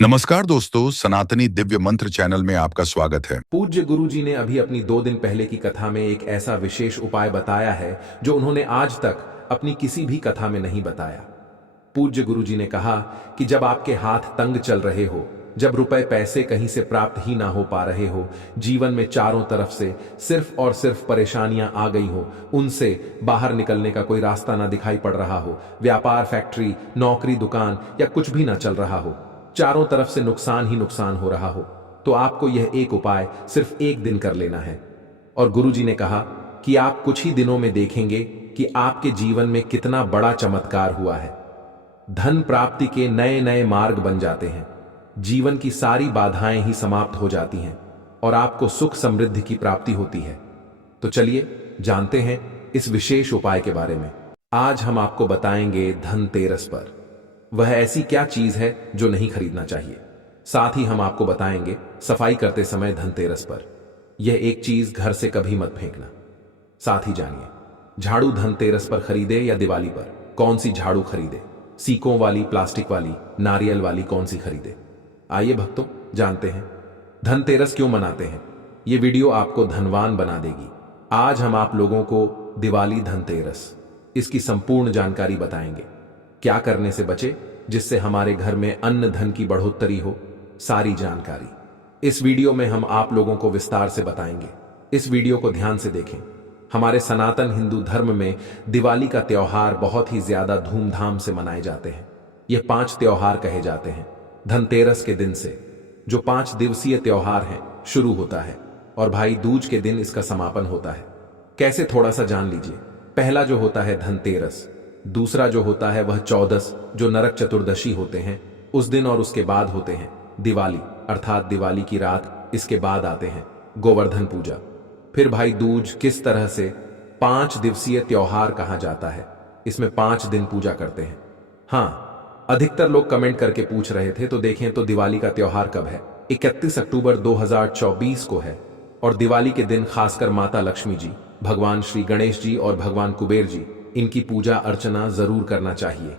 नमस्कार दोस्तों, सनातनी दिव्य मंत्र चैनल में आपका स्वागत है। पूज्य गुरुजी ने अभी अपनी 2 दिन पहले की कथा में एक ऐसा विशेष उपाय बताया है जो उन्होंने आज तक अपनी किसी भी कथा में नहीं बताया। पूज्य गुरुजी ने कहा कि जब आपके हाथ तंग चल रहे हो, जब रुपए पैसे कहीं से प्राप्त ही ना हो पा रहे हो, जीवन में चारों तरफ से सिर्फ और सिर्फ परेशानियां आ गई हो, उनसे बाहर निकलने का कोई रास्ता ना दिखाई पड़ रहा हो, व्यापार, फैक्ट्री, नौकरी, दुकान या कुछ भी ना चल रहा हो, चारों तरफ से नुकसान ही नुकसान हो रहा हो, तो आपको यह एक उपाय सिर्फ 1 दिन कर लेना है। और गुरुजी ने कहा कि आप कुछ ही दिनों में देखेंगे कि आपके जीवन में कितना बड़ा चमत्कार हुआ है। धन प्राप्ति के नए नए मार्ग बन जाते हैं, जीवन की सारी बाधाएं ही समाप्त हो जाती हैं और आपको सुख समृद्धि की प्राप्ति होती है। तो चलिए जानते हैं इस विशेष उपाय के बारे में। आज हम आपको बताएंगे धनतेरस पर वह ऐसी क्या चीज है जो नहीं खरीदना चाहिए। साथ ही हम आपको बताएंगे सफाई करते समय धनतेरस पर यह एक चीज घर से कभी मत फेंकना। साथ ही जानिए झाड़ू धनतेरस पर खरीदे या दिवाली पर, कौन सी झाड़ू खरीदे, सीकों वाली, प्लास्टिक वाली, नारियल वाली, कौन सी खरीदे। आइए भक्तों जानते हैं धनतेरस क्यों मनाते हैं। यह वीडियो आपको धनवान बना देगी। आज हम आप लोगों को दिवाली, धनतेरस, इसकी संपूर्ण जानकारी बताएंगे। क्या करने से बचे जिससे हमारे घर में अन्न धन की बढ़ोतरी हो, सारी जानकारी इस वीडियो में हम आप लोगों को विस्तार से बताएंगे। इस वीडियो को ध्यान से देखें। हमारे सनातन हिंदू धर्म में दिवाली का त्योहार बहुत ही ज्यादा धूमधाम से मनाए जाते हैं। ये 5 त्योहार कहे जाते हैं। धनतेरस के दिन से जो 5 दिवसीय त्योहार है शुरू होता है और भाई दूज के दिन इसका समापन होता है। कैसे, थोड़ा सा जान लीजिए। पहला जो होता है धनतेरस, दूसरा जो होता है वह चौदस जो नरक चतुर्दशी होते हैं उस दिन, और उसके बाद होते हैं दिवाली अर्थात दिवाली की रात। इसके बाद आते हैं गोवर्धन पूजा, फिर भाई दूज। किस तरह से 5 दिवसीय त्योहार कहा जाता है। इसमें 5 दिन पूजा करते हैं। हाँ, अधिकतर लोग कमेंट करके पूछ रहे थे, तो देखें तो दिवाली का त्योहार कब है। 31 अक्टूबर 2024 को है और दिवाली के दिन खासकर माता लक्ष्मी जी, भगवान श्री गणेश जी और भगवान कुबेर जी, इनकी पूजा अर्चना जरूर करना चाहिए।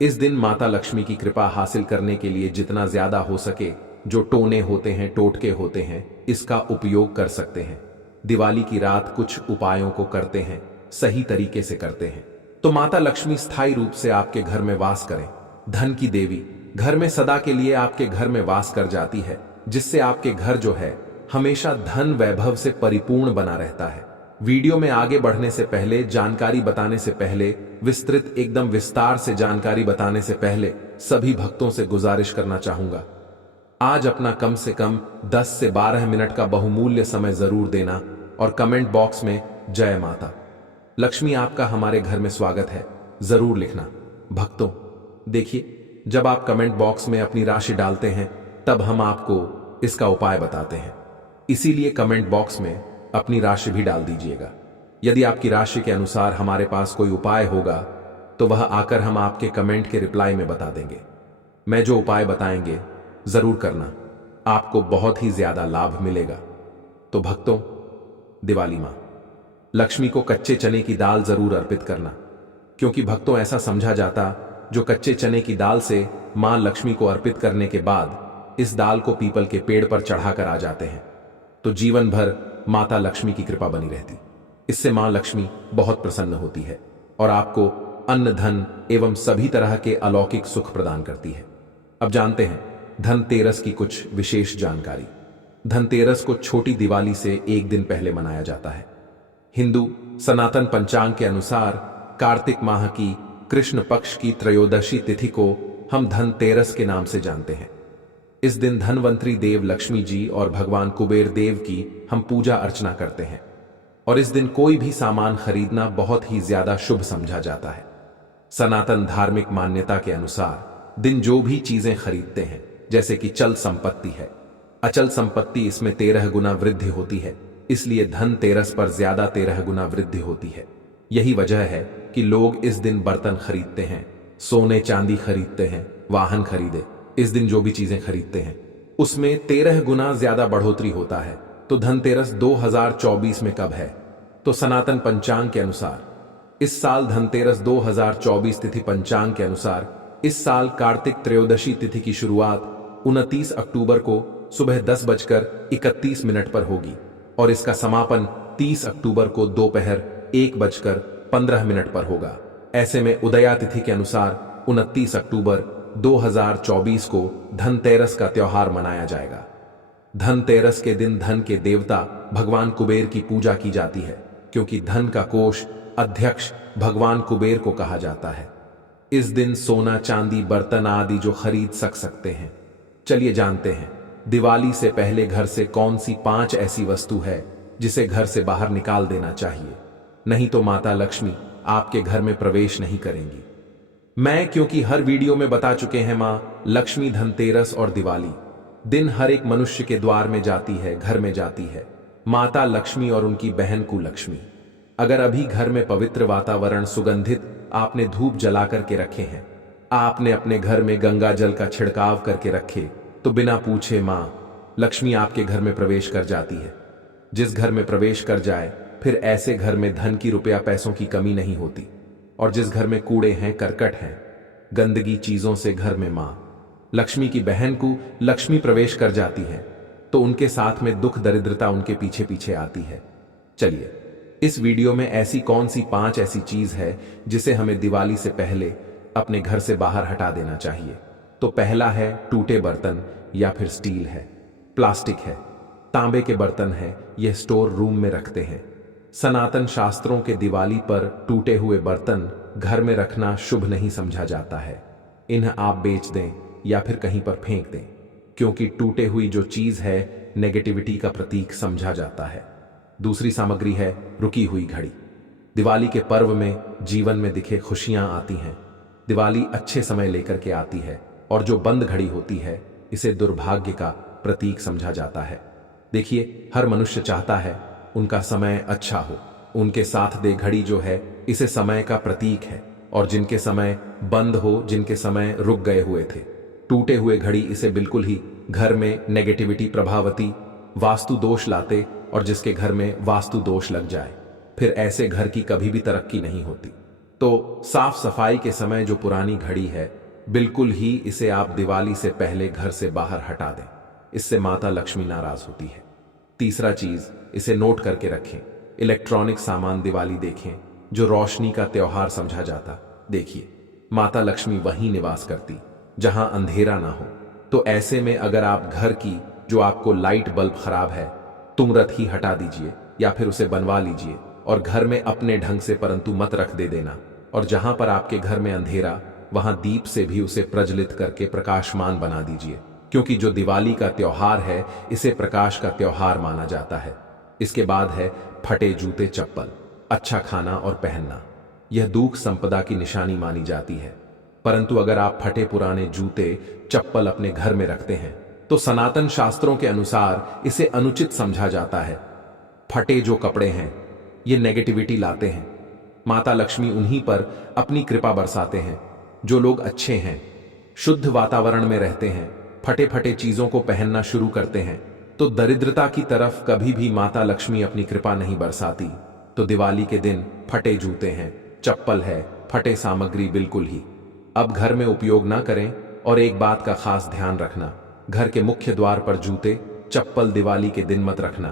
इस दिन माता लक्ष्मी की कृपा हासिल करने के लिए जितना ज्यादा हो सके जो टोने होते हैं, टोटके होते हैं, इसका उपयोग कर सकते हैं। दिवाली की रात कुछ उपायों को करते हैं, सही तरीके से करते हैं तो माता लक्ष्मी स्थायी रूप से आपके घर में वास करें। धन की देवी घर में सदा के लिए आपके घर में वास कर जाती है, जिससे आपके घर जो है हमेशा धन वैभव से परिपूर्ण बना रहता है। वीडियो में आगे बढ़ने से पहले, जानकारी बताने से पहले, विस्तृत एकदम विस्तार से जानकारी बताने से पहले सभी भक्तों से गुजारिश करना चाहूंगा, आज अपना कम से कम 10 से 12 मिनट का बहुमूल्य समय जरूर देना और कमेंट बॉक्स में जय माता लक्ष्मी आपका हमारे घर में स्वागत है जरूर लिखना। भक्तों देखिए, जब आप कमेंट बॉक्स में अपनी राशि डालते हैं तब हम आपको इसका उपाय बताते हैं, इसीलिए कमेंट बॉक्स में अपनी राशि भी डाल दीजिएगा। यदि आपकी राशि के अनुसार हमारे पास कोई उपाय होगा तो वह आकर हम आपके कमेंट के रिप्लाई में बता देंगे। मैं जो उपाय बताएंगे जरूर करना, आपको बहुत ही ज्यादा लाभ मिलेगा। तो भक्तों, दिवाली मां लक्ष्मी को कच्चे चने की दाल जरूर अर्पित करना, क्योंकि भक्तों ऐसा समझा जाता जो कच्चे चने की दाल से मां लक्ष्मी को अर्पित करने के बाद इस दाल को पीपल के पेड़ पर चढ़ाकर आ जाते हैं तो जीवन भर माता लक्ष्मी की कृपा बनी रहती। इससे मां लक्ष्मी बहुत प्रसन्न होती है और आपको अन्न, धन एवं सभी तरह के अलौकिक सुख प्रदान करती है। अब जानते हैं धनतेरस की कुछ विशेष जानकारी। धनतेरस को छोटी दिवाली से 1 दिन पहले मनाया जाता है। हिंदू सनातन पंचांग के अनुसार कार्तिक माह की कृष्ण पक्ष की त्रयोदशी तिथि को हम धनतेरस के नाम से जानते हैं। इस दिन धनवंतरी देव लक्ष्मी जी और भगवान कुबेर देव की हम पूजा अर्चना करते हैं और इस दिन कोई भी सामान खरीदना बहुत ही ज्यादा शुभ समझा जाता है। सनातन धार्मिक मान्यता के अनुसार दिन जो भी चीजें खरीदते हैं, जैसे कि चल संपत्ति है, अचल संपत्ति, इसमें 13 गुना वृद्धि होती है, इसलिए धनतेरस पर ज्यादा 13 गुना वृद्धि होती है। यही वजह है कि लोग इस दिन बर्तन खरीदते हैं, सोने चांदी खरीदते हैं, वाहन खरीदे, इस दिन जो भी चीजें खरीदते हैं उसमें 13 गुना ज्यादा बढ़ोतरी होता है। तो धनतेरस 2024 में कब है? तो सनातन पंचांग के अनुसार इस साल धनतेरस 2024 तिथि पंचांग के अनुसार इस साल कार्तिक त्रयोदशी तिथि की शुरुआत 29 अक्टूबर को सुबह 10:31 पर होगी और इसका समापन 30 अक्टूबर को दोपहर 1:15 पर होगा। ऐसे में उदया तिथि के अनुसार 29 अक्टूबर 2024 को धनतेरस का त्योहार मनाया जाएगा। धनतेरस के दिन धन के देवता भगवान कुबेर की पूजा की जाती है, क्योंकि धन का कोष अध्यक्ष भगवान कुबेर को कहा जाता है। इस दिन सोना, चांदी, बर्तन आदि जो खरीद सकते हैं। चलिए जानते हैं दिवाली से पहले घर से कौन सी 5 ऐसी वस्तु है जिसे घर से बाहर निकाल देना चाहिए, नहीं तो माता लक्ष्मी आपके घर में प्रवेश नहीं करेंगी। क्योंकि हर वीडियो में बता चुके हैं, मां लक्ष्मी, धनतेरस और दिवाली दिन हर एक मनुष्य के द्वार में जाती है, घर में जाती है माता लक्ष्मी और उनकी बहन कुलक्ष्मी। अगर अभी घर में पवित्र वातावरण, सुगंधित आपने धूप जला करके रखे हैं, आपने अपने घर में गंगा जल का छिड़काव करके रखे, तो बिना पूछे मां लक्ष्मी आपके घर में प्रवेश कर जाती है। जिस घर में प्रवेश कर जाए, फिर ऐसे घर में धन की, रुपया, पैसों की कमी नहीं होती। और जिस घर में कूड़े हैं, करकट हैं, गंदगी चीजों से घर में मां लक्ष्मी की बहन को लक्ष्मी प्रवेश कर जाती है, तो उनके साथ में दुख, दरिद्रता उनके पीछे पीछे आती है। चलिए इस वीडियो में ऐसी कौन सी 5 ऐसी चीज है जिसे हमें दिवाली से पहले अपने घर से बाहर हटा देना चाहिए। तो पहला है टूटे बर्तन, या फिर स्टील है, प्लास्टिक है, तांबे के बर्तन है, यह स्टोर रूम में रखते हैं। सनातन शास्त्रों के दिवाली पर टूटे हुए बर्तन घर में रखना शुभ नहीं समझा जाता है। इन्हें आप बेच दें या फिर कहीं पर फेंक दें, क्योंकि टूटे हुई जो चीज है नेगेटिविटी का प्रतीक समझा जाता है। दूसरी सामग्री है रुकी हुई घड़ी। दिवाली के पर्व में जीवन में दिखे खुशियां आती हैं। दिवाली अच्छे समय लेकर के आती है, और जो बंद घड़ी होती है इसे दुर्भाग्य का प्रतीक समझा जाता है। देखिए, हर मनुष्य चाहता है उनका समय अच्छा हो, उनके साथ दे घड़ी जो है इसे समय का प्रतीक है। और जिनके समय बंद हो, जिनके समय रुक गए हुए थे, टूटे हुए घड़ी इसे बिल्कुल ही घर में नेगेटिविटी, प्रभावती, वास्तु दोष लाते, और जिसके घर में वास्तु दोष लग जाए फिर ऐसे घर की कभी भी तरक्की नहीं होती। तो साफ सफाई के समय जो पुरानी घड़ी है, बिल्कुल ही इसे आप दिवाली से पहले घर से बाहर हटा दें, इससे माता लक्ष्मी नाराज होती है। तीसरा चीज, इसे नोट करके रखें, इलेक्ट्रॉनिक सामान दिवाली देखें जो रोशनी का त्योहार समझा जाता। देखिए, माता लक्ष्मी वहीं निवास करती जहां अंधेरा ना हो। तो ऐसे में अगर आप घर की जो आपको लाइट बल्ब खराब है, तुरंत ही हटा दीजिए या फिर उसे बनवा लीजिए, और घर में अपने ढंग से, परंतु मत रख दे देना। और जहां पर आपके घर में अंधेरा, वहां दीप से भी उसे प्रज्वलित करके प्रकाशमान बना दीजिए, क्योंकि जो दिवाली का त्योहार है इसे प्रकाश का त्योहार माना जाता है। इसके बाद है फटे जूते, चप्पल, अच्छा खाना और पहनना। यह दुख संपदा की निशानी मानी जाती है। परंतु अगर आप फटे पुराने जूते, चप्पल अपने घर में रखते हैं तो सनातन शास्त्रों के अनुसार इसे अनुचित समझा जाता है। फटे जो कपड़े हैं ये नेगेटिविटी लाते हैं। माता लक्ष्मी उन्हीं पर अपनी कृपा बरसाते हैं। जो लोग अच्छे हैं, शुद्ध वातावरण में रहते हैं, फटे फटे चीजों को पहनना शुरू करते हैं, तो दरिद्रता की तरफ कभी भी माता लक्ष्मी अपनी कृपा नहीं बरसाती। तो दिवाली के दिन फटे जूते हैं, चप्पल है, फटे सामग्री बिल्कुल ही अब घर में उपयोग ना करें। और एक बात का खास ध्यान रखना, घर के मुख्य द्वार पर जूते, चप्पल दिवाली के दिन मत रखना,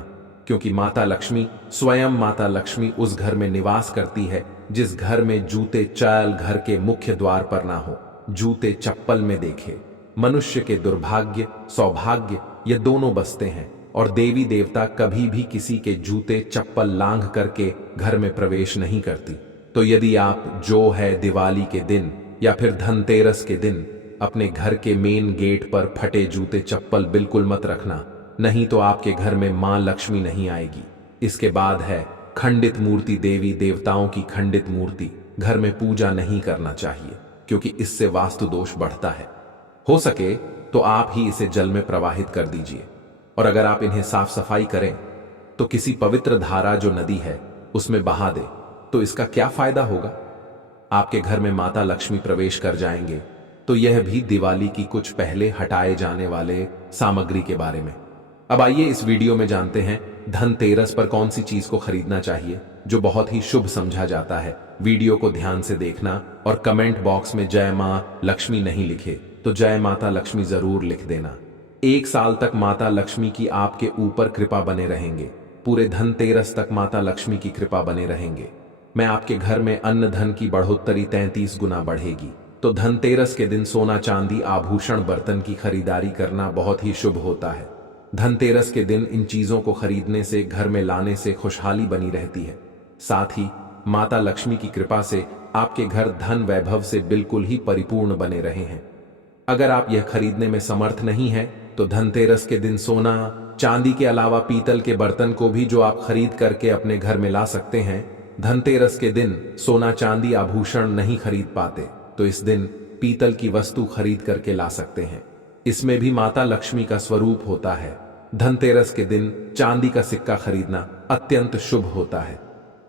क्योंकि माता लक्ष्मी, स्वयं माता लक्ष्मी उस घर में निवास करती है जिस घर में जूते, चाल घर के मुख्य द्वार पर ना हो। जूते चप्पल में देखे मनुष्य के दुर्भाग्य, सौभाग्य ये दोनों बसते हैं, और देवी देवता कभी भी किसी के जूते, चप्पल लांघ करके घर में प्रवेश नहीं करती। तो यदि आप जो है दिवाली के दिन या फिर धनतेरस के दिन अपने घर के मेन गेट पर फटे जूते, चप्पल बिल्कुल मत रखना, नहीं तो आपके घर में मां लक्ष्मी नहीं आएगी। इसके बाद है खंडित मूर्ति, देवी देवताओं की खंडित मूर्ति घर में पूजा नहीं करना चाहिए, क्योंकि इससे वास्तु दोष बढ़ता है। हो सके तो आप ही इसे जल में प्रवाहित कर दीजिए, और अगर आप इन्हें साफ सफाई करें तो किसी पवित्र धारा जो नदी है उसमें बहा दे, तो इसका क्या फायदा होगा? आपके घर में माता लक्ष्मी प्रवेश कर जाएंगे। तो यह भी दिवाली की कुछ पहले हटाए जाने वाले सामग्री के बारे में। अब आइए इस वीडियो में जानते हैं धनतेरस पर कौन सी चीज को खरीदना चाहिए जो बहुत ही शुभ समझा जाता है। वीडियो को ध्यान से देखना और कमेंट बॉक्स में जय मां लक्ष्मी नहीं लिखे तो जय माता लक्ष्मी जरूर लिख देना। 1 साल तक माता लक्ष्मी की आपके ऊपर कृपा बने रहेंगे। पूरे धनतेरस तक माता लक्ष्मी की कृपा बने रहेंगे। मैं आपके घर में अन्न धन की बढ़ोत्तरी 33 गुना बढ़ेगी। तो धनतेरस के दिन सोना चांदी आभूषण बर्तन की खरीदारी करना बहुत ही शुभ होता है। धनतेरस के दिन इन चीजों को खरीदने से, घर में लाने से खुशहाली बनी रहती है। साथ ही माता लक्ष्मी की कृपा से आपके घर धन वैभव से बिल्कुल ही परिपूर्ण बने रहे हैं। अगर आप यह खरीदने में समर्थ नहीं हैं, तो धनतेरस के दिन सोना चांदी के अलावा पीतल के बर्तन को भी जो आप खरीद करके अपने घर में ला सकते हैं। धनतेरस के दिन सोना चांदी आभूषण नहीं खरीद पाते, तो इस दिन पीतल की वस्तु खरीद करके ला सकते हैं। इसमें भी माता लक्ष्मी का स्वरूप होता है। धनतेरस के दिन चांदी का सिक्का खरीदना अत्यंत शुभ होता है,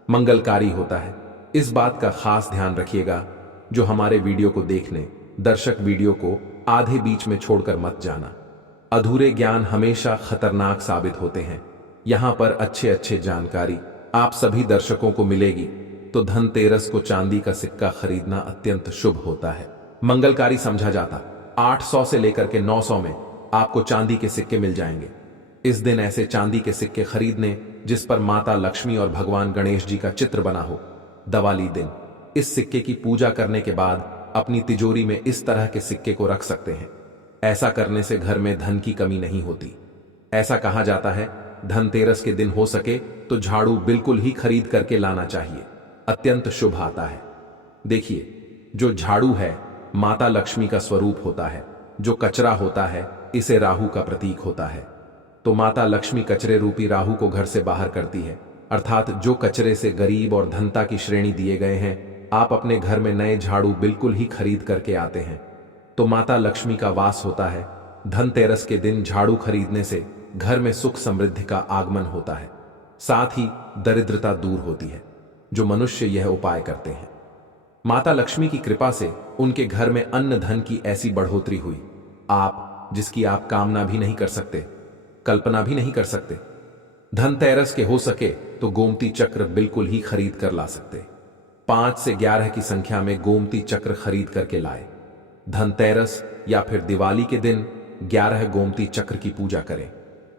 मंगलकारी होता है। इस बात का खास ध्यान रखिएगा। जो हमारे वीडियो को देखने दर्शक वीडियो को आधे बीच में छोड़कर मत जाना। अधूरे ज्ञान हमेशा खतरनाक साबित होते हैं। यहां पर अच्छे अच्छे जानकारी आप सभी दर्शकों को मिलेगी। तो धनतेरस को चांदी का सिक्का खरीदना अत्यंत शुभ होता है, मंगलकारी समझा जाता। 800 से लेकर के 900 में आपको चांदी के सिक्के मिल जाएंगे। इस दिन ऐसे चांदी के सिक्के खरीदने जिस पर माता लक्ष्मी और भगवान गणेश जी का चित्र बना हो। दिवाली दिन इस सिक्के की पूजा करने के बाद अपनी तिजोरी में इस तरह के सिक्के को रख सकते हैं। ऐसा करने से घर में धन की कमी नहीं होती। ऐसा कहा जाता है धनतेरस के दिन हो सके तो झाड़ू बिल्कुल ही खरीद करके लाना चाहिए, अत्यंत शुभ आता है। देखिए, जो झाड़ू है माता लक्ष्मी का स्वरूप होता है। जो कचरा होता है इसे राहु का प्रतीक होता है। तो माता लक्ष्मी कचरे रूपी राहु को घर से बाहर करती है, अर्थात जो कचरे से गरीब और धनता की श्रेणी दिए गए हैं, आप अपने घर में नए झाड़ू बिल्कुल ही खरीद करके आते हैं, तो माता लक्ष्मी का वास होता है। धनतेरस के दिन झाड़ू खरीदने से घर में सुख समृद्धि का आगमन होता है, साथ ही दरिद्रता दूर होती है। जो मनुष्य यह उपाय करते हैं, माता लक्ष्मी की कृपा से उनके घर में अन्न धन की ऐसी बढ़ोतरी हुई, आप जिसकी आप कामना भी नहीं कर सकते, कल्पना भी नहीं कर सकते। धनतेरस के हो सके तो गोमती चक्र बिल्कुल ही खरीद कर ला सकते। 5 से 11 की संख्या में गोमती चक्र खरीद करके लाए। धनतेरस या फिर दिवाली के दिन 11 गोमती चक्र की पूजा करें।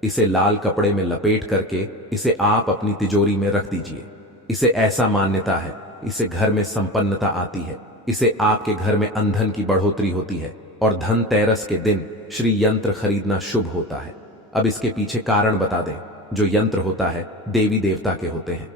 इसे लाल कपड़े में लपेट करके इसे आप अपनी तिजोरी में रख दीजिए। इसे ऐसा मान्यता है, इसे घर में संपन्नता आती है, इसे आपके घर में अंधन की बढ़ोतरी होती है। और धनतेरस के दिन श्री यंत्र खरीदना शुभ होता है। अब इसके पीछे कारण बता दें। जो यंत्र होता है देवी देवता के होते हैं।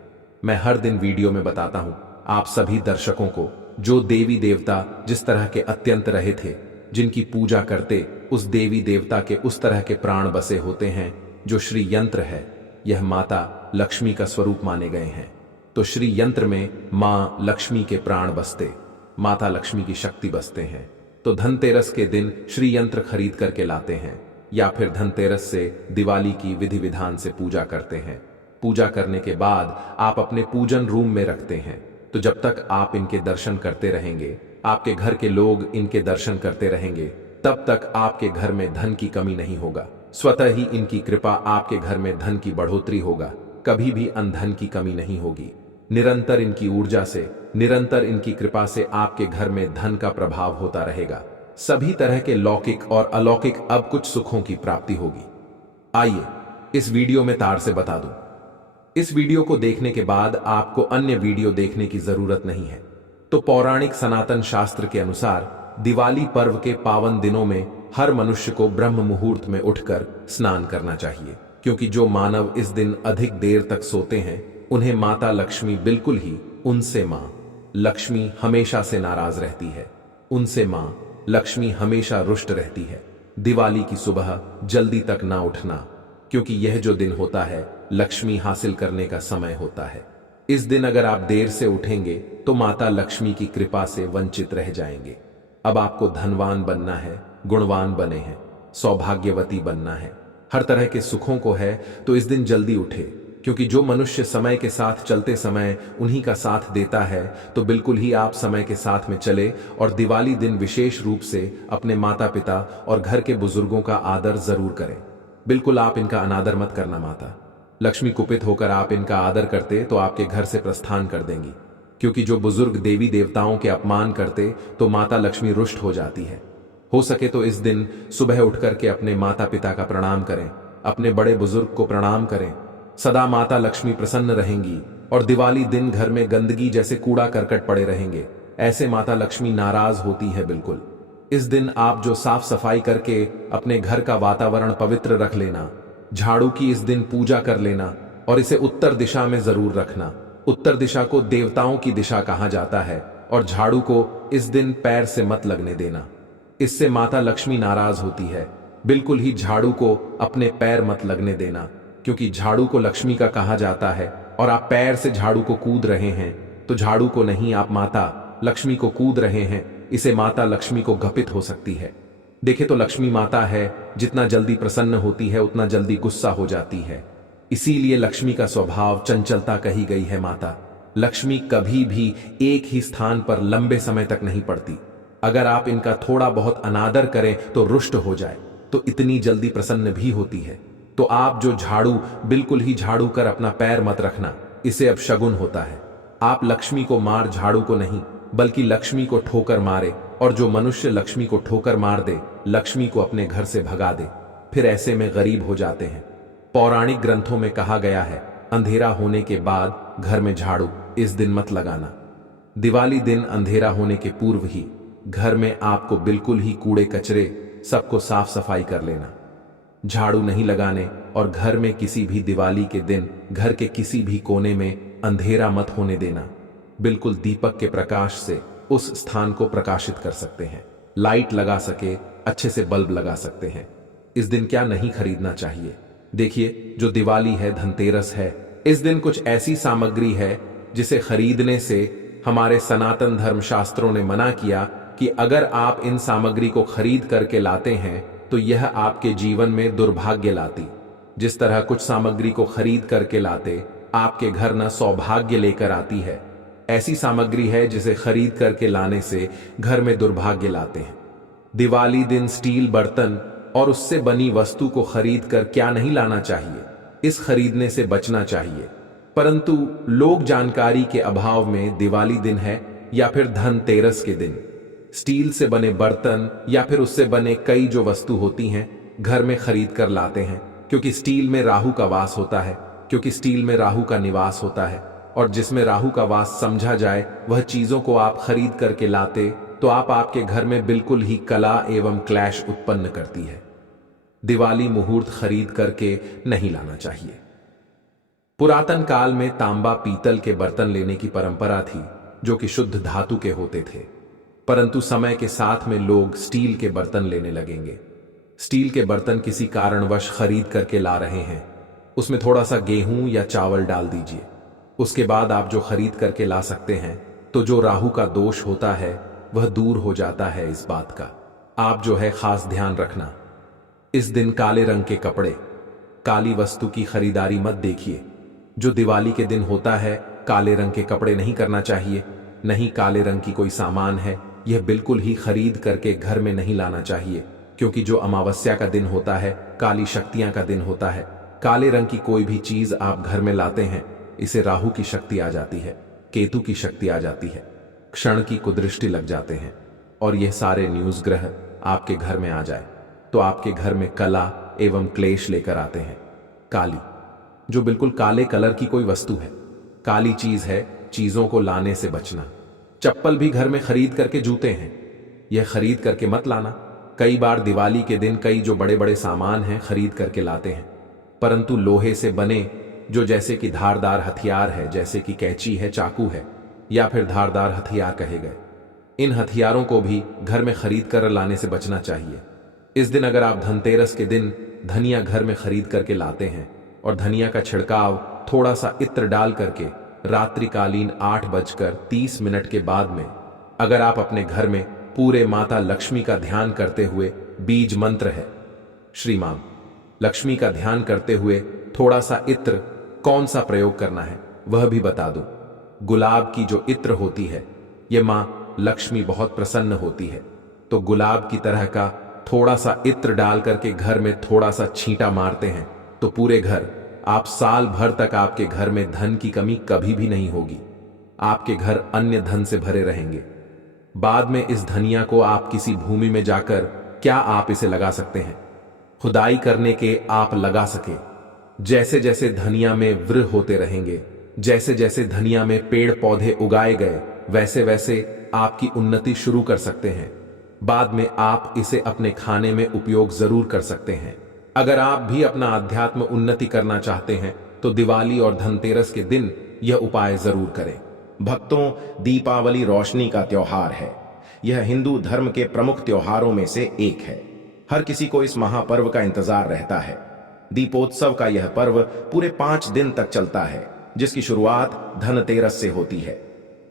मैं हर दिन वीडियो में बताता हूं आप सभी दर्शकों को, जो देवी देवता जिस तरह के अत्यंत रहे थे, जिनकी पूजा करते उस देवी देवता के उस तरह के प्राण बसे होते हैं। जो श्री यंत्र है यह माता लक्ष्मी का स्वरूप माने गए हैं। तो श्री यंत्र में मां लक्ष्मी के प्राण बसते, माता लक्ष्मी की शक्ति बसते हैं। तो धनतेरस के दिन श्री यंत्र खरीद करके लाते हैं, या फिर धनतेरस से दिवाली की विधि विधान से पूजा करते हैं। पूजा करने के बाद आप अपने पूजन रूम में रखते हैं। तो जब तक आप इनके दर्शन करते रहेंगे, आपके घर के लोग इनके दर्शन करते रहेंगे, तब तक आपके घर में धन की कमी नहीं होगा। स्वतः ही इनकी कृपा आपके घर में धन की बढ़ोतरी होगा। कभी भी अनधन की कमी नहीं होगी। निरंतर इनकी ऊर्जा से, निरंतर इनकी कृपा से आपके घर में धन का प्रभाव होता रहेगा। सभी तरह के लौकिक और अलौकिक अब कुछ सुखों की प्राप्ति होगी। आइए इस वीडियो में तार से बता दूं। इस वीडियो को देखने के बाद आपको अन्य वीडियो देखने की जरूरत नहीं है। तो पौराणिक सनातन शास्त्र के अनुसार दिवाली पर्व के पावन दिनों में हर मनुष्य को ब्रह्म मुहूर्त में उठकर स्नान करना चाहिए, क्योंकि जो मानव इस दिन अधिक देर तक सोते हैं उन्हें माता लक्ष्मी बिल्कुल ही, उनसे मां लक्ष्मी हमेशा से नाराज रहती है, उनसे मां लक्ष्मी हमेशा रुष्ट रहती है। दिवाली की सुबह जल्दी तक ना उठना, क्योंकि यह जो दिन होता है लक्ष्मी हासिल करने का समय होता है। इस दिन अगर आप देर से उठेंगे तो माता लक्ष्मी की कृपा से वंचित रह जाएंगे। अब आपको धनवान बनना है, गुणवान बने हैं, सौभाग्यवती बनना है, हर तरह के सुखों को है, तो इस दिन जल्दी उठे, क्योंकि जो मनुष्य समय के साथ चलते समय उन्हीं का साथ देता है। तो बिल्कुल ही आप समय के साथ में चले और दिवाली दिन विशेष रूप से अपने माता पिता और घर के बुजुर्गों का आदर जरूर करें। बिल्कुल आप इनका अनादर मत करना। माता लक्ष्मी कुपित होकर आप इनका आदर करते तो आपके घर से प्रस्थान कर देंगी, क्योंकि जो बुजुर्ग देवी देवताओं के अपमान करते तो माता लक्ष्मी रुष्ट हो जाती है। हो सके तो इस दिन सुबह उठ करके अपने माता पिता का प्रणाम करें, अपने बड़े बुजुर्ग को प्रणाम करें। सदा माता लक्ष्मी प्रसन्न रहेंगी और दिवाली दिन घर में गंदगी जैसे कूड़ा करकट पड़े रहेंगे, ऐसे माता लक्ष्मी नाराज होती है बिल्कुल। इस दिन आप जो साफ सफाई करके अपने घर का वातावरण पवित्र रख लेना, झाड़ू की इस दिन पूजा कर लेना और इसे उत्तर दिशा में जरूर रखना। उत्तर दिशा को देवताओं की दिशा कहा जाता है और झाड़ू को इस दिन पैर से मत लगने देना, इससे माता लक्ष्मी नाराज होती है। बिल्कुल ही झाड़ू को अपने पैर मत लगने देना, क्योंकि झाड़ू को लक्ष्मी का कहा जाता है और आप पैर से झाड़ू को कूद रहे हैं तो झाड़ू को नहीं, आप माता लक्ष्मी को कूद रहे हैं। इसे माता लक्ष्मी को घपित हो सकती है। देखे तो लक्ष्मी माता है, जितना जल्दी प्रसन्न होती है उतना जल्दी गुस्सा हो जाती है। इसीलिए लक्ष्मी का स्वभाव चंचलता कही गई है। माता लक्ष्मी कभी भी एक ही स्थान पर लंबे समय तक नहीं पड़ती। अगर आप इनका थोड़ा बहुत अनादर करें तो रुष्ट हो जाए, तो इतनी जल्दी प्रसन्न भी होती है। तो आप जो झाड़ू, बिल्कुल ही झाड़ू कर अपना पैर मत रखना, इसे अपशगुन होता है। आप लक्ष्मी को मार झाड़ू को नहीं, बल्कि लक्ष्मी को ठोकर मारे, और जो मनुष्य लक्ष्मी को ठोकर मार दे, लक्ष्मी को अपने घर से भगा दे, फिर ऐसे में गरीब हो जाते हैं। पौराणिक ग्रंथों में कहा गया है, अंधेरा होने के बाद घर में झाड़ू इस दिन मत लगाना। दिवाली दिन अंधेरा होने के पूर्व ही घर में आपको बिल्कुल ही कूड़े कचरे सबको साफ सफाई कर लेना। झाड़ू नहीं लगाने और घर में किसी भी दिवाली के दिन घर के किसी भी कोने में अंधेरा मत होने देना। बिल्कुल दीपक के प्रकाश से उस स्थान को प्रकाशित कर सकते हैं। लाइट लगा सके, अच्छे से बल्ब लगा सकते हैं। इस दिन क्या नहीं खरीदना चाहिए? देखिए, जो दिवाली है, धनतेरस है, इस दिन कुछ ऐसी सामग्री है जिसे खरीदने से हमारे सनातन धर्म शास्त्रों ने मना किया कि अगर आप इन सामग्री को खरीद करके लाते हैं तो यह आपके जीवन में दुर्भाग्य लाती। जिस तरह कुछ सामग्री को खरीद करके लाते आपके घर न सौभाग्य लेकर आती है, ऐसी सामग्री है जिसे खरीद करके लाने से घर में दुर्भाग्य लाते हैं। दिवाली दिन स्टील बर्तन और उससे बनी वस्तु को खरीद कर क्या नहीं लाना चाहिए, इस खरीदने से बचना चाहिए। परंतु लोग जानकारी के अभाव में दिवाली दिन है या फिर धनतेरस के दिन स्टील से बने बर्तन या फिर उससे बने कई जो वस्तु होती हैं घर में खरीद कर लाते हैं, क्योंकि स्टील में राहु का वास होता है, क्योंकि स्टील में राहु का निवास होता है, और जिसमें राहु का वास समझा जाए वह चीजों को आप खरीद करके लाते तो आपके घर में बिल्कुल ही कला एवं क्लैश उत्पन्न करती है। दिवाली मुहूर्त खरीद करके नहीं लाना चाहिए। पुरातन काल में तांबा पीतल के बर्तन लेने की परंपरा थी जो कि शुद्ध धातु के होते थे, परंतु समय के साथ में लोग स्टील के बर्तन लेने लगेंगे। स्टील के बर्तन किसी कारणवश खरीद करके ला रहे हैं, उसमें थोड़ा सा गेहूं या चावल डाल दीजिए, उसके बाद आप जो खरीद करके ला सकते हैं, तो जो राहु का दोष होता है वह दूर हो जाता है। इस बात का आप जो है खास ध्यान रखना। इस दिन काले रंग के कपड़े, काली वस्तु की खरीदारी मत देखिए। जो दिवाली के दिन होता है, काले रंग के कपड़े नहीं करना चाहिए, नहीं काले रंग की कोई सामान है यह बिल्कुल ही खरीद करके घर में नहीं लाना चाहिए, क्योंकि जो अमावस्या का दिन होता है, काली शक्तियां का दिन होता है। काले रंग की कोई भी चीज आप घर में लाते हैं, इसे राहु की शक्ति आ जाती है, केतु की शक्ति आ जाती है, क्षण की कुदृष्टि लग जाते हैं, और यह सारे न्यूज ग्रह आपके घर में आ जाए तो आपके घर में कला एवं क्लेश लेकर आते हैं। काली, जो बिल्कुल काले कलर की कोई वस्तु है, काली चीज है, चीजों को लाने से बचना। चप्पल भी घर में खरीद करके, जूते हैं, यह खरीद करके मत लाना। कई बार दिवाली के दिन कई जो बड़े बड़े सामान हैं खरीद करके लाते हैं, परंतु लोहे से बने जो जैसे कि धारदार हथियार है, जैसे कि कैंची है, चाकू है, या फिर धारदार हथियार कहे गए, इन हथियारों को भी घर में खरीद कर लाने से बचना चाहिए। इस दिन अगर आप धनतेरस के दिन धनिया घर में खरीद करके लाते हैं और धनिया का छिड़काव थोड़ा सा इत्र डाल करके रात्रिकालीन 8:30 के बाद में अगर आप अपने घर में पूरे माता लक्ष्मी का ध्यान करते हुए, बीज मंत्र है श्री मां लक्ष्मी का ध्यान करते हुए थोड़ा सा इत्र कौन सा प्रयोग करना है वह भी बता दूं। गुलाब की जो इत्र होती है, ये मां लक्ष्मी बहुत प्रसन्न होती है, तो गुलाब की तरह का थोड़ा सा इत्र डाल करके घर में थोड़ा सा छींटा मारते हैं तो पूरे घर, आप साल भर तक आपके घर में धन की कमी कभी भी नहीं होगी। आपके घर अन्य धन से भरे रहेंगे। बाद में इस धनिया को आप किसी भूमि में जाकर क्या आप इसे लगा सकते हैं? खुदाई करने के आप लगा सके। जैसे जैसे धनिया में वृ होते रहेंगे, जैसे जैसे धनिया में पेड़ पौधे उगाए गए, वैसे वैसे आपकी उन्नति शुरू कर सकते हैं। बाद में आप इसे अपने खाने में उपयोग जरूर कर सकते हैं। अगर आप भी अपना अध्यात्म उन्नति करना चाहते हैं तो दिवाली और धनतेरस के दिन यह उपाय जरूर करें। भक्तों, दीपावली रोशनी का त्योहार है। यह हिंदू धर्म के प्रमुख त्योहारों में से एक है। हर किसी को इस महापर्व का इंतजार रहता है। दीपोत्सव का यह पर्व पूरे 5 दिन तक चलता है, जिसकी शुरुआत धनतेरस से होती है।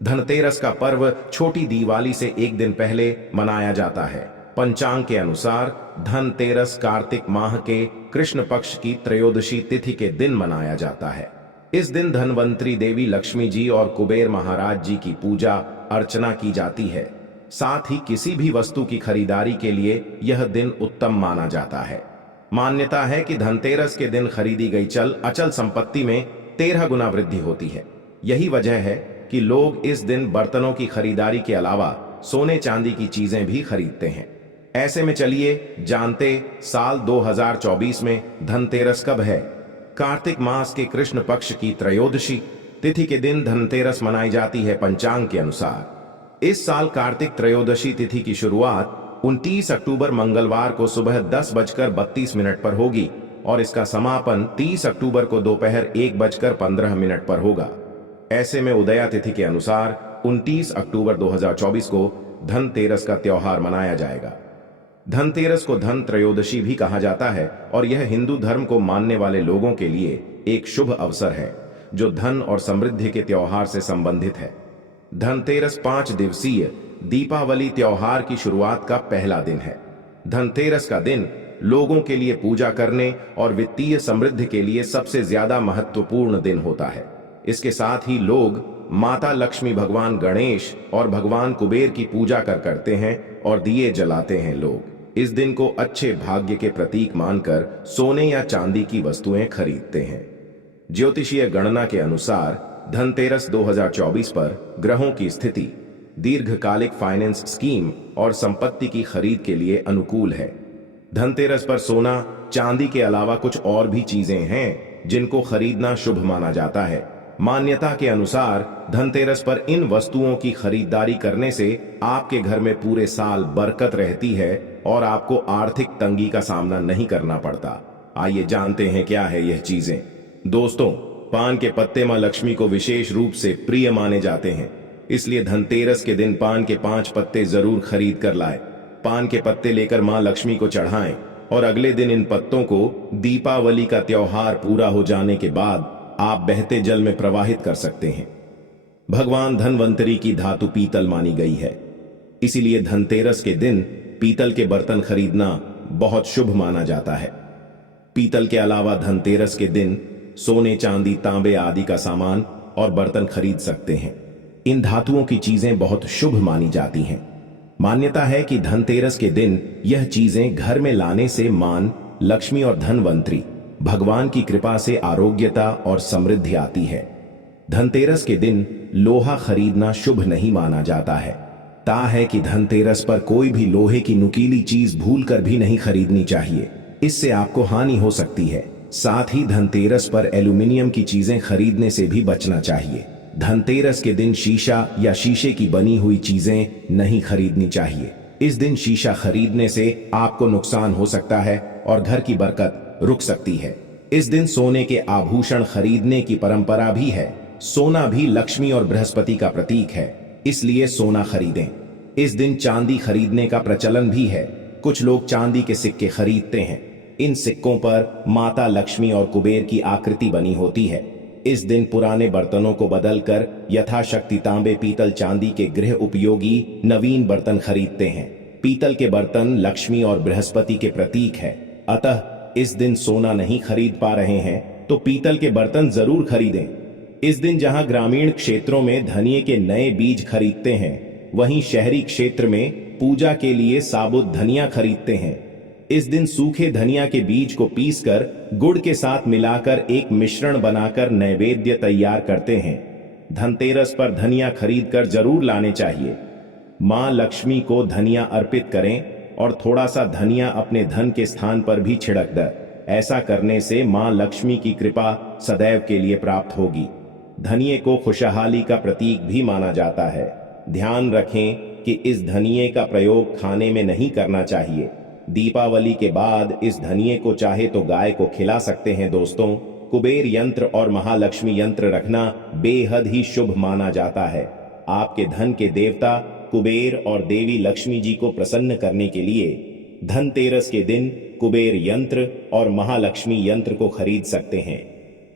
धनतेरस का पर्व छोटी दिवाली से एक दिन पहले मनाया जाता है। पंचांग के अनुसार धनतेरस कार्तिक माह के कृष्ण पक्ष की त्रयोदशी तिथि के दिन मनाया जाता है। इस दिन धनवंतरी देवी लक्ष्मी जी और कुबेर महाराज जी की पूजा अर्चना की जाती है। साथ ही किसी भी वस्तु की खरीदारी के लिए यह दिन उत्तम माना जाता है। मान्यता है कि धनतेरस के दिन खरीदी गई अचल संपत्ति में 13 गुना वृद्धि होती है। यही वजह है कि लोग इस दिन बर्तनों की खरीदारी के अलावा सोने चांदी की चीजें भी खरीदते हैं। ऐसे में चलिए जानते साल 2024 में धनतेरस कब है। कार्तिक मास के कृष्ण पक्ष की त्रयोदशी तिथि के दिन धनतेरस मनाई जाती है पंचांग के अनुसार। इस साल कार्तिक त्रयोदशी तिथि की शुरुआत 29 अक्टूबर मंगलवार को सुबह 10:32 पर होगी और इसका समापन 30 अक्टूबर को दोपहर 1:15 पर होगा। ऐसे में उदया तिथि के अनुसार 29 अक्टूबर 2024 को धनतेरस का त्योहार मनाया जाएगा। धनतेरस को धन त्रयोदशी भी कहा जाता है और यह हिंदू धर्म को मानने वाले लोगों के लिए एक शुभ अवसर है जो धन और समृद्धि के त्योहार से संबंधित है। धनतेरस 5 दिवसीय दीपावली त्योहार की शुरुआत का पहला दिन है। धनतेरस का दिन लोगों के लिए पूजा करने और वित्तीय समृद्धि के लिए सबसे ज्यादा महत्वपूर्ण दिन होता है। इसके साथ ही लोग माता लक्ष्मी, भगवान गणेश और भगवान कुबेर की पूजा करते हैं और दिए जलाते हैं। लोग इस दिन को अच्छे भाग्य के प्रतीक मानकर सोने या चांदी की वस्तुएं खरीदते हैं। ज्योतिषीय गणना के अनुसार धनतेरस 2024 पर ग्रहों की स्थिति दीर्घकालिक फाइनेंस स्कीम और संपत्ति की खरीद के लिए अनुकूल है। धनतेरस पर सोना चांदी के अलावा कुछ और भी चीजें हैं जिनको खरीदना शुभ माना जाता है। मान्यता के अनुसार धनतेरस पर इन वस्तुओं की खरीदारी करने से आपके घर में पूरे साल बरकत रहती है और आपको आर्थिक तंगी का सामना नहीं करना पड़ता। आइए जानते हैं क्या है यह चीजें। दोस्तों, पान के पत्ते मां लक्ष्मी को विशेष रूप से प्रिय माने जाते हैं, इसलिए धनतेरस के दिन पान के 5 पत्ते जरूर खरीद कर लाएं। पान के पत्ते लेकर मां लक्ष्मी को चढ़ाएं और अगले दिन इन पत्तों को दीपावली का त्योहार पूरा हो जाने के बाद आप बहते जल में प्रवाहित कर सकते हैं। भगवान धनवंतरी की धातु पीतल मानी गई है, इसीलिए धनतेरस के दिन पीतल के बर्तन खरीदना बहुत शुभ माना जाता है। पीतल के अलावा धनतेरस के दिन सोने, चांदी, तांबे आदि का सामान और बर्तन खरीद सकते हैं। इन धातुओं की चीजें बहुत शुभ मानी जाती हैं। मान्यता है कि धनतेरस के दिन यह चीजें घर में लाने से मान, लक्ष्मी और धनवंतरी भगवान की कृपा से आरोग्यता और समृद्धि आती है। धनतेरस के दिन लोहा खरीदना शुभ नहीं माना जाता है। ता है कि धनतेरस पर कोई भी लोहे की नुकीली चीज भूलकर भी नहीं खरीदनी चाहिए, इससे आपको हानि हो सकती है। साथ ही धनतेरस पर एल्यूमिनियम की चीजें खरीदने से भी बचना चाहिए। धनतेरस के दिन शीशा या शीशे की बनी हुई चीजें नहीं खरीदनी चाहिए। इस दिन शीशा खरीदने से आपको नुकसान हो सकता है और घर की बरकत रुक सकती है। इस दिन सोने के आभूषण खरीदने की परंपरा भी है। सोना भी लक्ष्मी और बृहस्पति का प्रतीक है, इसलिए सोना खरीदें। इस दिन चांदी खरीदने का प्रचलन भी है। कुछ लोग चांदी के सिक्के खरीदते हैं। इन सिक्कों पर माता लक्ष्मी और कुबेर की आकृति बनी होती है। इस दिन पुराने बर्तनों को बदलकर यथाशक्ति तांबे, पीतल, चांदी के गृह उपयोगी नवीन बर्तन खरीदते हैं। पीतल के बर्तन लक्ष्मी और बृहस्पति के प्रतीक है, अतः इस दिन सोना नहीं खरीद पा रहे हैं तो पीतल के बर्तन जरूर खरीदें। इस दिन जहां ग्रामीण क्षेत्रों में धनिये के नए बीज खरीदते हैं, वहीं शहरी क्षेत्र में पूजा के लिए साबुत धनिया खरीदते हैं। इस दिन सूखे धनिया के बीज को पीसकर गुड़ के साथ मिलाकर एक मिश्रण बनाकर नैवेद्य तैयार करते हैं। धनतेरस पर धनिया खरीद कर जरूर लाने चाहिए। मां लक्ष्मी को धनिया अर्पित करें और थोड़ा सा धनिया अपने धन के स्थान पर भी छिड़क दे। ऐसा करने से मां लक्ष्मी की कृपा सदैव के लिए प्राप्त होगी। धनिये को खुशहाली का प्रतीक भी माना जाता है। ध्यान रखें कि इस धनिये का प्रयोग खाने में नहीं करना चाहिए। दीपावली के बाद इस धनिये को चाहे तो गाय को खिला सकते हैं। दोस्तों, कुबेर यंत्र और महालक्ष्मी यंत्र रखना बेहद ही शुभ माना जाता है। आपके धन के देवता कुबेर और देवी लक्ष्मी जी को प्रसन्न करने के लिए धनतेरस के दिन कुबेर यंत्र और महालक्ष्मी यंत्र को खरीद सकते हैं।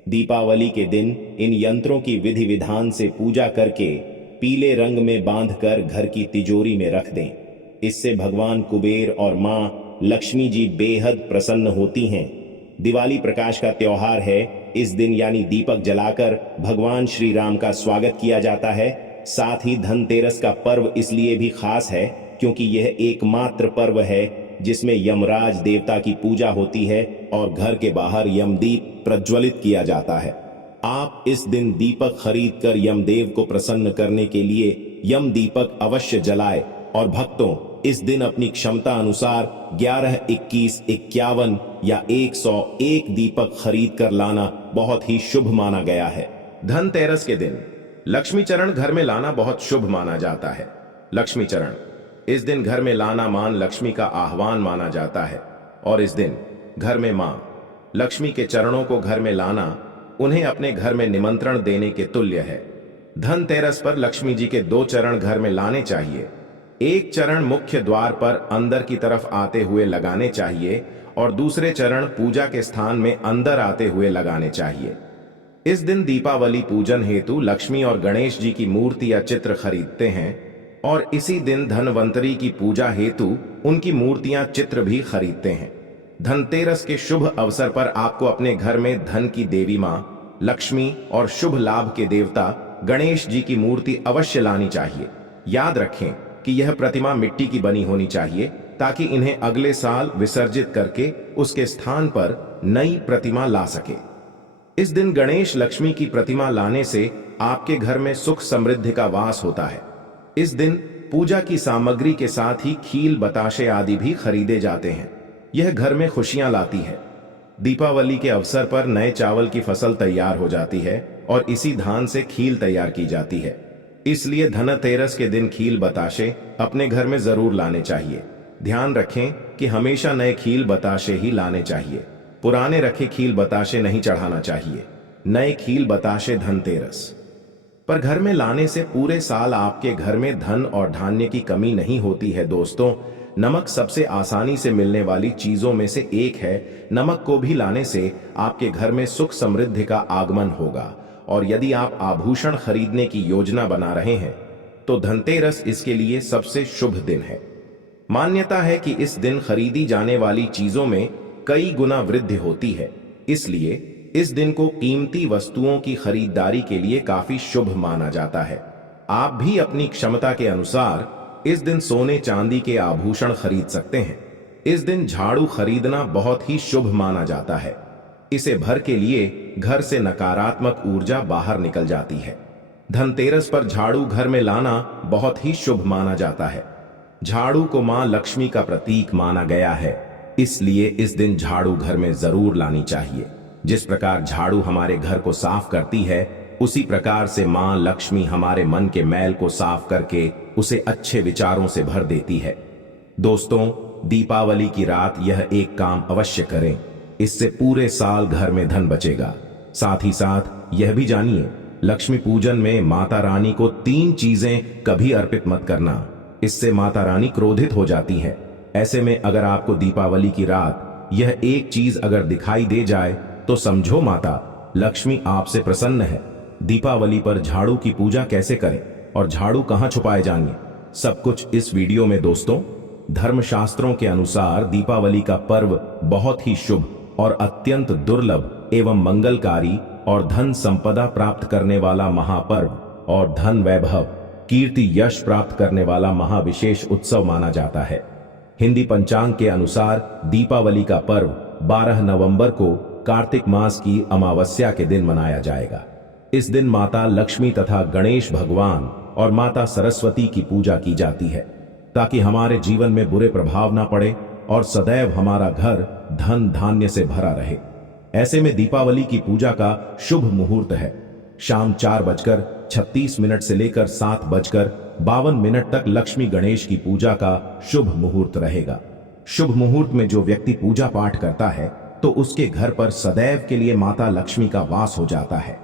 दीपावली के दिन इन यंत्रों की विधि विधान से पूजा करके पीले रंग में बांधकर घर की तिजोरी में रख दें। इससे भगवान कुबेर और मां लक्ष्मी जी बेहद प्रसन्न होती हैं। दिवाली प्रकाश का त्योहार है। इस दिन यानी दीपक जलाकर भगवान श्री राम का स्वागत किया जाता है। साथ ही धनतेरस का पर्व इसलिए भी खास है क्योंकि यह एकमात्र पर्व है जिसमें यमराज देवता की पूजा होती है और घर के बाहर यमदीप प्रज्वलित किया जाता है। आप इस दिन दीपक खरीदकर यमदेव को प्रसन्न करने के लिए यम दीपक अवश्य जलाए। और भक्तों, इस दिन अपनी क्षमता अनुसार 11, 21, 51 या 101 दीपक खरीद कर लाना बहुत ही शुभ माना गया है। धनतेरस के दिन लक्ष्मी चरण घर में लाना बहुत शुभ माना जाता है। लक्ष्मी चरण इस दिन घर में लाना मान लक्ष्मी का आह्वान माना जाता है और इस दिन घर में मां लक्ष्मी के चरणों को घर में लाना उन्हें अपने घर में निमंत्रण देने के तुल्य है। धनतेरस पर लक्ष्मी जी के 2 चरण घर में लाने चाहिए। एक चरण मुख्य द्वार पर अंदर की तरफ आते हुए लगाने चाहिए और दूसरे चरण पूजा के स्थान में अंदर आते हुए लगाने चाहिए। इस दिन दीपावली पूजन हेतु लक्ष्मी और गणेश जी की मूर्ति या चित्र खरीदते हैं और इसी दिन धनवंतरी की पूजा हेतु उनकी मूर्तियां चित्र भी खरीदते हैं। धनतेरस के शुभ अवसर पर आपको अपने घर में धन की देवी मां लक्ष्मी और शुभ लाभ के देवता गणेश जी की मूर्ति अवश्य लानी चाहिए। याद रखें कि यह प्रतिमा मिट्टी की बनी होनी चाहिए ताकि इन्हें अगले साल विसर्जित करके उसके स्थान पर नई प्रतिमा ला सके। इस दिन गणेश लक्ष्मी की प्रतिमा लाने से आपके घर में सुख समृद्धि का वास होता है। इस दिन पूजा की सामग्री के साथ ही खील बताशे आदि भी खरीदे जाते हैं। यह घर में खुशियां लाती है। दीपावली के अवसर पर नए चावल की फसल तैयार हो जाती है और इसी धान से खील तैयार की जाती है। इसलिए धनतेरस के दिन खील बताशे अपने घर में जरूर लाने चाहिए। ध्यान रखें कि हमेशा नए खील बताशे ही लाने चाहिए। पुराने रखे खील बताशे नहीं चढ़ाना चाहिए। नए खील बताशे धनतेरस पर घर में लाने से पूरे साल आपके घर में धन और धान्य की कमी नहीं होती है। दोस्तों, नमक सबसे आसानी से मिलने वाली चीजों में से एक है। नमक को भी लाने से आपके घर में सुख समृद्धि का आगमन होगा। और यदि आप आभूषण खरीदने की योजना बना रहे हैं तो धनतेरस इसके लिए सबसे शुभ दिन है। मान्यता है कि इस दिन खरीदी जाने वाली चीजों में कई गुना वृद्धि होती है। इसलिए इस दिन को कीमती वस्तुओं की खरीदारी के लिए काफी शुभ माना जाता है। आप भी अपनी क्षमता के अनुसार इस दिन सोने चांदी के आभूषण खरीद सकते हैं। इस दिन झाड़ू खरीदना बहुत ही शुभ माना जाता है। इसे भर के लिए घर से नकारात्मक ऊर्जा बाहर निकल जाती है। धनतेरस पर झाड़ू घर में लाना बहुत ही शुभ माना जाता है। झाड़ू को मां लक्ष्मी का प्रतीक माना गया है, इसलिए इस दिन झाड़ू घर में जरूर लानी चाहिए। जिस प्रकार झाड़ू हमारे घर को साफ करती है, उसी प्रकार से मां लक्ष्मी हमारे मन के मैल को साफ करके उसे अच्छे विचारों से भर देती है। दोस्तों, दीपावली की रात यह एक काम अवश्य करें। इससे पूरे साल घर में धन बचेगा। साथ ही साथ यह भी जानिए, लक्ष्मी पूजन में माता रानी को 3 चीजें कभी अर्पित मत करना। इससे माता रानी क्रोधित हो जाती है। ऐसे में अगर आपको दीपावली की रात यह एक चीज अगर दिखाई दे जाए तो समझो माता लक्ष्मी आपसे प्रसन्न है। दीपावली पर झाड़ू की पूजा कैसे करें और झाड़ू कहां छुपाए जानिए, सब कुछ इस वीडियो में। दोस्तों, धर्मशास्त्रों के अनुसार दीपावली का पर्व बहुत ही शुभ और अत्यंत दुर्लभ एवं मंगलकारी और धन संपदा प्राप्त करने वाला महापर्व और धन वैभव कीर्ति यश प्राप्त करने वाला महाविशेष उत्सव माना जाता है। हिंदी पंचांग के अनुसार दीपावली का पर्व 12 नवंबर को कार्तिक मास की अमावस्या के दिन मनाया जाएगा। इस दिन माता लक्ष्मी तथा गणेश भगवान और माता सरस्वती की पूजा की जाती है। ताकि हमारे जीवन में बुरे प्रभाव ना पड़े और सदैव हमारा घर धन धान्य से भरा रहे। ऐसे में दीपावली की पूजा का शुभ मुहूर्त है शाम 4:36 से लेकर 7:52 तक लक्ष्मी गणेश की पूजा का शुभ मुहूर्त रहेगा। शुभ मुहूर्त में जो व्यक्ति पूजा पाठ करता है तो उसके घर पर सदैव के लिए माता लक्ष्मी का वास हो जाता है।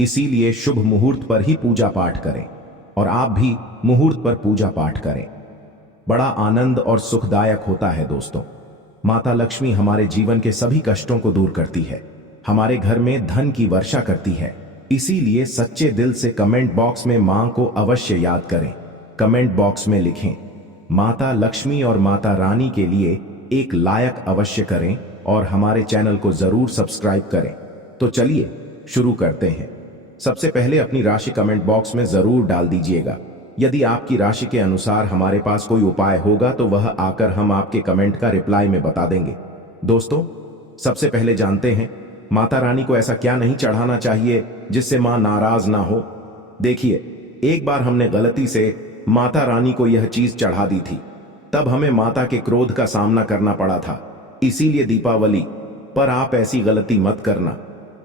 इसीलिए शुभ मुहूर्त पर ही पूजा पाठ करें और आप भी मुहूर्त पर पूजा पाठ करें। बड़ा आनंद और सुखदायक होता है दोस्तों। माता लक्ष्मी हमारे जीवन के सभी कष्टों को दूर करती है, हमारे घर में धन की वर्षा करती है। इसीलिए सच्चे दिल से कमेंट बॉक्स में मां को अवश्य याद करें। कमेंट बॉक्स में लिखें माता लक्ष्मी और माता रानी के लिए एक लायक अवश्य करें और हमारे चैनल को जरूर सब्सक्राइब करें। तो चलिए शुरू करते हैं। सबसे पहले अपनी राशि कमेंट बॉक्स में जरूर डाल दीजिएगा। यदि आपकी राशि के अनुसार हमारे पास कोई उपाय होगा तो वह आकर हम आपके कमेंट का रिप्लाई में बता देंगे। दोस्तों, सबसे पहले जानते हैं माता रानी को ऐसा क्या नहीं चढ़ाना चाहिए जिससे मां नाराज ना हो। देखिए, एक बार हमने गलती से माता रानी को यह चीज चढ़ा दी थी, तब हमें माता के क्रोध का सामना करना पड़ा था। इसीलिए दीपावली पर आप ऐसी गलती मत करना।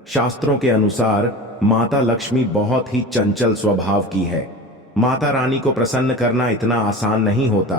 शास्त्रों के अनुसार माता लक्ष्मी बहुत ही चंचल स्वभाव की है। माता रानी को प्रसन्न करना इतना आसान नहीं होता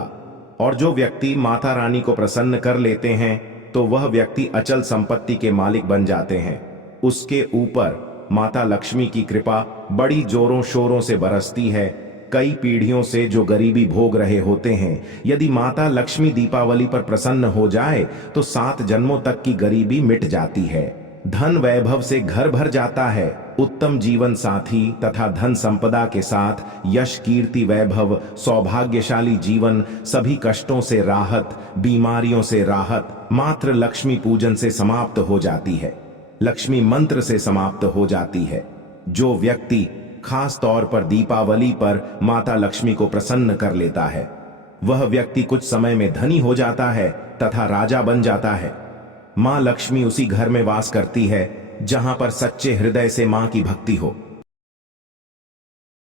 और जो व्यक्ति माता रानी को प्रसन्न कर लेते हैं तो वह व्यक्ति अचल संपत्ति के मालिक बन जाते हैं। उसके ऊपर माता लक्ष्मी की कृपा बड़ी जोरों शोरों से बरसती है। कई पीढ़ियों से जो गरीबी भोग रहे होते हैं, यदि माता लक्ष्मी दीपावली पर प्रसन्न हो जाए तो 7 जन्मों तक की गरीबी मिट जाती है। धन वैभव से घर भर जाता है। उत्तम जीवन साथी तथा धन संपदा के साथ यश कीर्ति वैभव सौभाग्यशाली जीवन, सभी कष्टों से राहत, बीमारियों से राहत मात्र लक्ष्मी पूजन से समाप्त हो जाती है, लक्ष्मी मंत्र से समाप्त हो जाती है। जो व्यक्ति खास तौर पर दीपावली पर माता लक्ष्मी को प्रसन्न कर लेता है वह व्यक्ति कुछ समय में धनी हो जाता है तथा राजा बन जाता है। मां लक्ष्मी उसी घर में वास करती है जहां पर सच्चे हृदय से मां की भक्ति हो।